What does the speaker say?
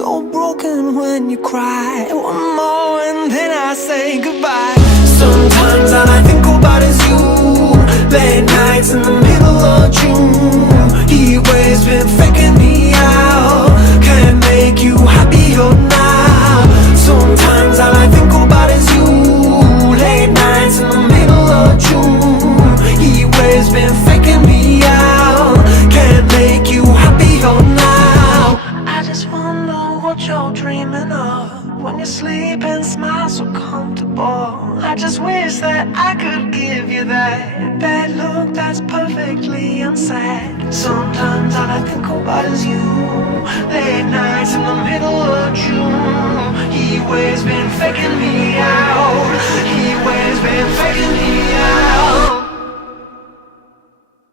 so broken when you cry. One more and then I say goodbye. Sometimes all I think about is you. Late nights in the middle of June. Heat waves been faking me out. Can't make you happier now. Sometimes all I think about is you. Late nights in the middle of June. Heat waves been faking me out. Can't make you happier now. I just wonder what you're dreaming of when you sleep and smile so comfortable. I just wish that I could give you that bad look that's perfectly unsaid. Sometimes all I think about is you. Late nights in the middle of June. Heat waves been faking me out. Heat waves been faking me out.